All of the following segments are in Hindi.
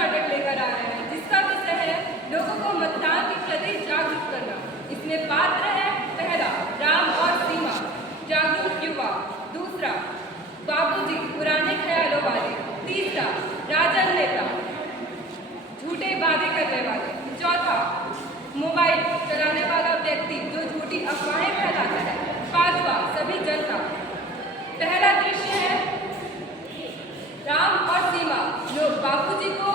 नाटक लेकर आ रहे हैं जिसका विषय है लोगों को मतदान के प्रति जागरूक करना। इसमें पात्र है पहला राम और सीमा, जागरूक युवा। दूसरा बाबूजी, पुराने ख्यालों वाले। तीसरा राजन नेता, झूठे वादे करने वाले। चौथा मोबाइल चलाने वाला व्यक्ति जो झूठी अफवाहें फैलाता है। पांचवा सभी जनता। पहला दृश्य है राम और सीमा लोग बापूजी को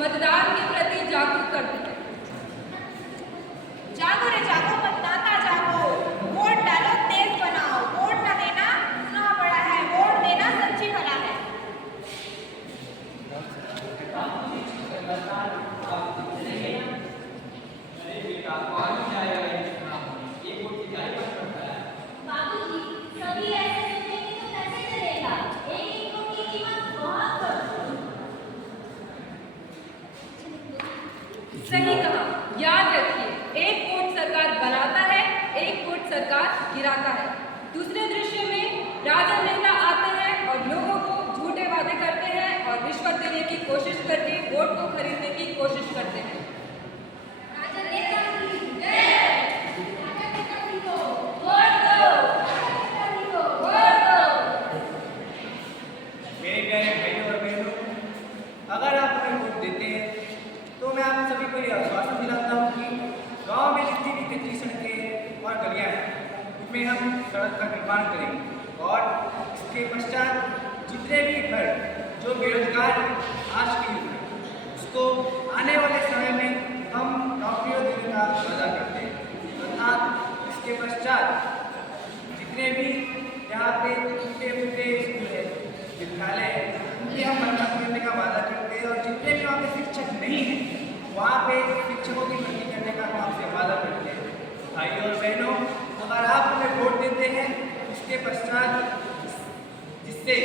मतदान के प्रति जागरूक करते हैं। जागो रे जागो मतदाता जागो, वोट डालो देश बनाओ, वोट न देना गुनाह बड़ा है, वोट देना सच्ची भला है। बाबूजी, सभी ऐसे सोचेंगे तो कैसे चलेगा? एक वोट की कीमत बहुत सही कहा। याद रखिए, एक वोट सरकार बनाता है, एक वोट सरकार गिराता है। दूसरे दृश्य में राजन नेता आते हैं और लोगों को झूठे वादे करते हैं और रिश्वत देने की कोशिश करके वोट को खरीदने की कोशिश करते हैं। राजन नेता की जय, राजन नेता जी को वोट दो, राजन नेता जी को वोट दो। मेरे प्यारे भाइयों और बहनों, अगर आप हमें वोट देते हैं तो मैं आप सभी को यह आश्वासन दिलाता हूँ कि गांव में जितनी भी कच्ची सड़कें और गलियाँ हैं उनमें हम सड़क का निर्माण करेंगे और इसके पश्चात जितने भी घर जो बेरोजगार आज के युग में उसको आने वाले समय में हम नौकरियों देने का वादा करते हैं। अर्थात इसके पश्चात जितने भी यहाँ पे टूटे फूटे स्कूल है, विद्यालय है, उनके हम मरम्मत करने का वादा करते हैं और जितने भी वहाँ पे शिक्षक नहीं हैं वहाँ पे शिक्षकों की भर्ती करने का हम आपसे वादा करते हैं। भाइयों और बहनों, अगर आप हमें वोट देते हैं इसके पश्चात जिससे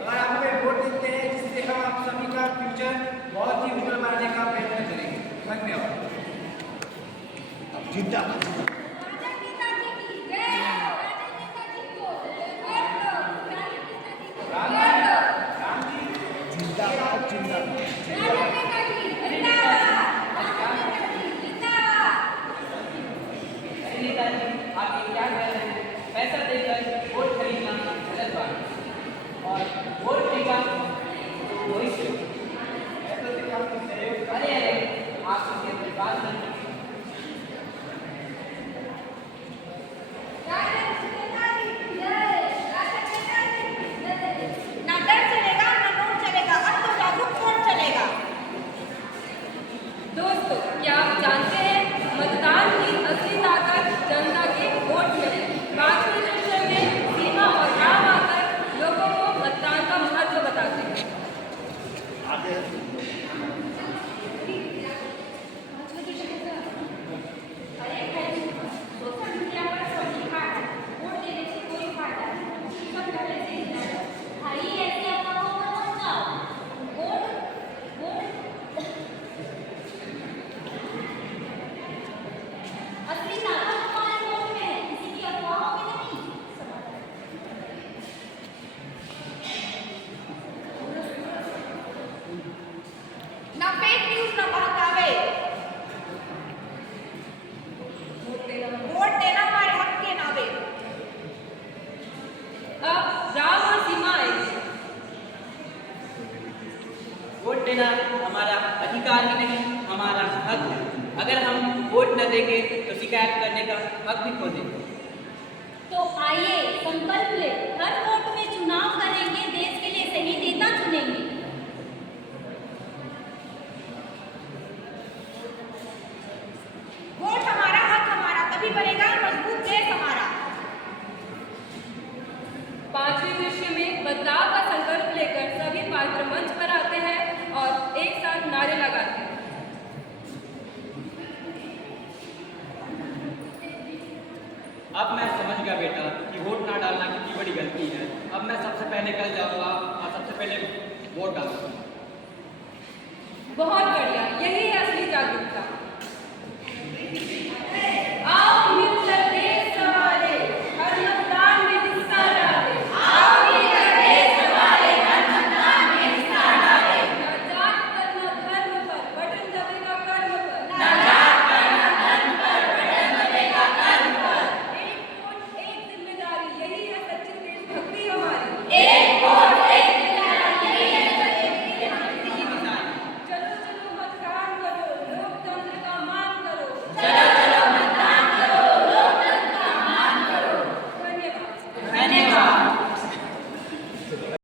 अगर आप हमें वोट देते हैं जिससे हम आप सभी का फ्यूचर बहुत ही उज्जवल बनाने का प्रयत्न करेंगे। धन्यवाद। राजन नेता जी की जय, राजन नेता जी को वोट दो, राजन नेता जी को वोट दो। राजन नेता जी जिंदाबाद, राजन नेता जी जिंदाबाद। अरे नेताजी, आप ये क्या कर रहे हैं? पैसा देकर वोट खरीदना गलत बात है और वोट देगा वही से। अरे आप इसके बात नहीं। राजन नेता जी की जय, राजन नेता जी की जय। ना डर चलेगा ना नोट चलेगा, अब तो जागरूक वोट चलेगा। दोस्तों, क्या आप जानते हैं मतदान की असली ताकत जनता के वोट में है। पांचवें दृश्य में सीमा और राम आकर लोगों को मतदान का महत्व बताते हैं। सोशल मीडिया पर सब लिखा है, वोट देने से कोई फायदा नहीं, सब पहले से ही जानो। भाई ऐसे अफवाहों पर मत जाओ, वोट असली ताकत हमारे वोट में है, किसी की अफवाहों में नहीं। ना फेक न्यूज ना बहकावे, वोट देना हमारे हक के नावे। अब राम और सीमा आएंगे। वोट देना हमारा अधिकार ही नहीं, हमारा हक है। अगर हम वोट न देंगे तो शिकायत करने का हक भी खो देंगे। तो आइए संकल्प ले, हर वोट में चुनाव करेंगे, देश के लिए सही नेता चुनेंगे। वोट हमारा हक हमारा, तभी बनेगा मजबूत देश हमारा। पांचवें दृश्य में बदलाव का संकल्प लेकर सभी पात्र मंच पर आते हैं और एक साथ नारे लगाते हैं। अब मैं समझ गया बेटा कि वोट ना डालना कितनी बड़ी गलती है। अब मैं सबसे पहले कल जाऊंगा और सबसे पहले वोट डालूंगा। बहुत बढ़िया, यही